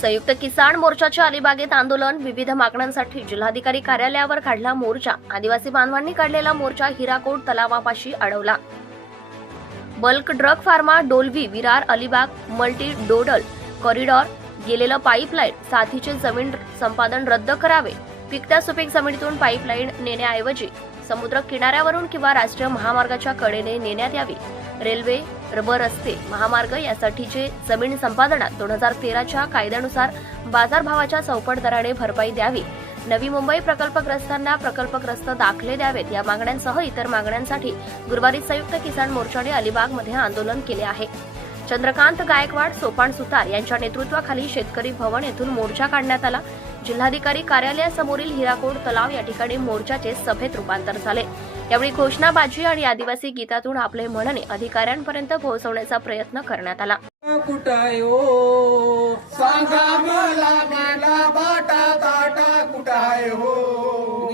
संयुक्त किसान मोर्चाच्या अलिबागेत आंदोलन. विविध मागण्यांसाठी जिल्हाधिकारी कार्यालयावर काढला मोर्चा. आदिवासी बांधवांनी काढलेला मोर्चा हिराकोट तलावापाशी अडवला. Bulk drug pharma Dolvi Virar Alibag multi modal corridor गेलेलं पाईपलाईन साथीचे जमीन संपादन रद्द करावे. पिकत्या सुपीक जमिनीतून पाईपलाईन नेण्याऐवजी समुद्र किनाऱ्यावरून किंवा राष्ट्रीय महामार्गाच्या कडेने नेण्यात यावी. रेल्वे रबर रस्ते महामार्ग यासाठीचे जमीन संपादनात दोन हजार तेराच्या कायद्यानुसार बाजारभावाच्या चौपट दराने भरपाई द्यावी. नवी मुंबई प्रकल्पग्रस्तांना प्रकल्पग्रस्त दाखले द्यावेत या मागण्यांसह इतर मागण्यांसाठी गुरुवारी संयुक्त किसान मोर्चाने अलिबागमध्ये आंदोलन केले आहे. चंद्रकांत गायकवाड सोपान सुतार यांच्या नेतृत्वाखाली शेतकरी भवन येथून मोर्चा काढण्यात आला. जिल्हाधिकारी कार्यालयासमोरील हिराकोड तलाव या ठिकाणी मोर्चाचे सभेत रूपांतर झाले. यावेळी घोषणाबाजी आणि आदिवासी गीतातून आपले म्हणणे अधिकाऱ्यांपर्यंत पोहोचवण्याचा प्रयत्न करण्यात आला. कुठं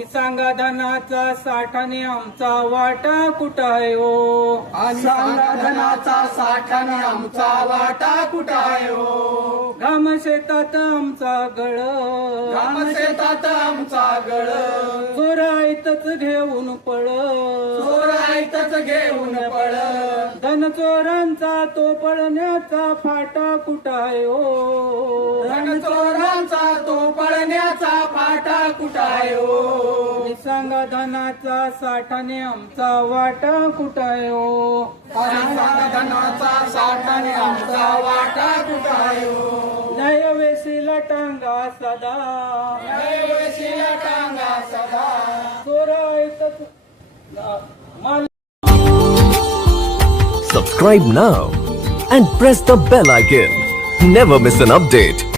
आणि सांगा धनाचा साठाने आमचा वाटा कुठं आहे हो? आणि सांगा धनाचा साठाने आमचा वाटा कुठं आहे हो? घाम शेतात आमचा गळ. ग्राम शेतात आमचा गळ. चोरायतच घेऊन पळ. चोरायतच घेऊन पळ. धन चोरांचा तो पळण्याचा फाटा कुठं आहे हो? धन चोरांचा आहे हो आणि सांगा धनाचा साठाने आमचा वाटा आणि सांगा धनाचा साठाने आमचा वाटा हो न्याय वेशीला टांगा सदा. दैवशीला टांगा सदा. माल Subscribe now and press the bell icon. Never miss an update.